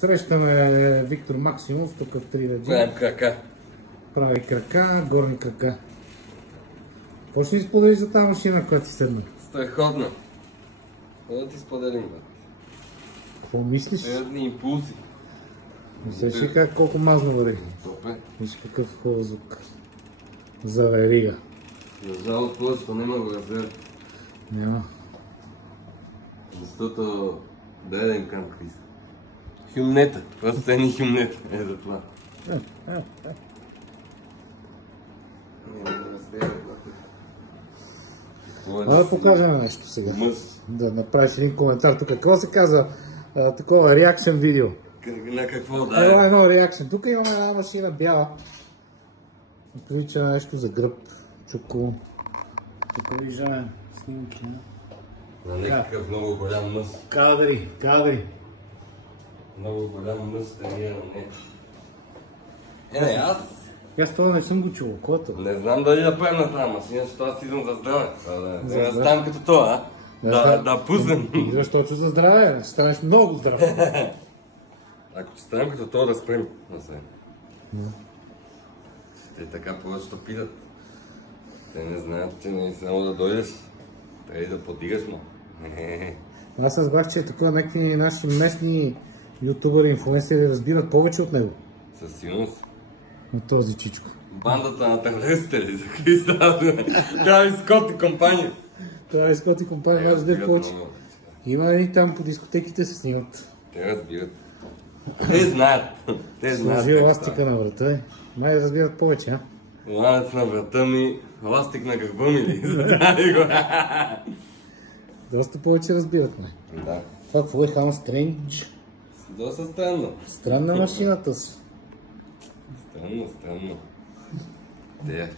Срещаме Виктор Максимов, тук в 3D. Правим крака. Прави крака, горни крака. Какво ще ни споделиш за тази машина, която си седна? Страхотна. Какво да ти споделим, брат? Какво мислиш? Едни импулси. Мислиш ли как колко мазно вари? Топе. Виж какъв хубав звук. За верига. За жалост повечето няма го разбера. Няма. Защото дай да им кажа какви са. Хюмнета. Просто са едни хюмнета. Е за това. Да покажем нещо сега. Мъс. Да направиш един коментар тук. Какво се казва? Такова реакшн видео. На какво да е? Едно реакшн. Тук имаме една машина бяла. Прилича нещо за гръб. Чуко. Тук виждаме снимки. На някакъв много голям мъс. Кадри. Много голям мъс тренира на него. Не, аз Аз това не съм го чувал. Което? не знам дали да правим на тази машина, защото аз идвам за здраве. Да ставам като това, а? Да пуснем. Защото за здраве, ще станеш много здрав. Ако ще станем като това, да спрем на себе. Те така повечето питат. Те не знаят, че не е само да дойдеш. Трябва и да подигаш му. Аз разбрах, че тук някакви наши местни ютубъри, инфлуенсери разбират повече от него. Със сигурност. На този чичко. Бандата на тървестери, за какви става? Трави Скот и компания. Това е Скот и компания, може да е повече. Има и там по дискотеките се снимат. Те разбират. Те знаят. Сложи еластика на врата. Май разбират повече, а? Ланец на врата ми, еластик на гърба ми ли? Доста повече разбират, май. Да. Това какво е Хаун Стрендж? Доста странно. Странна машината си. Странно. Те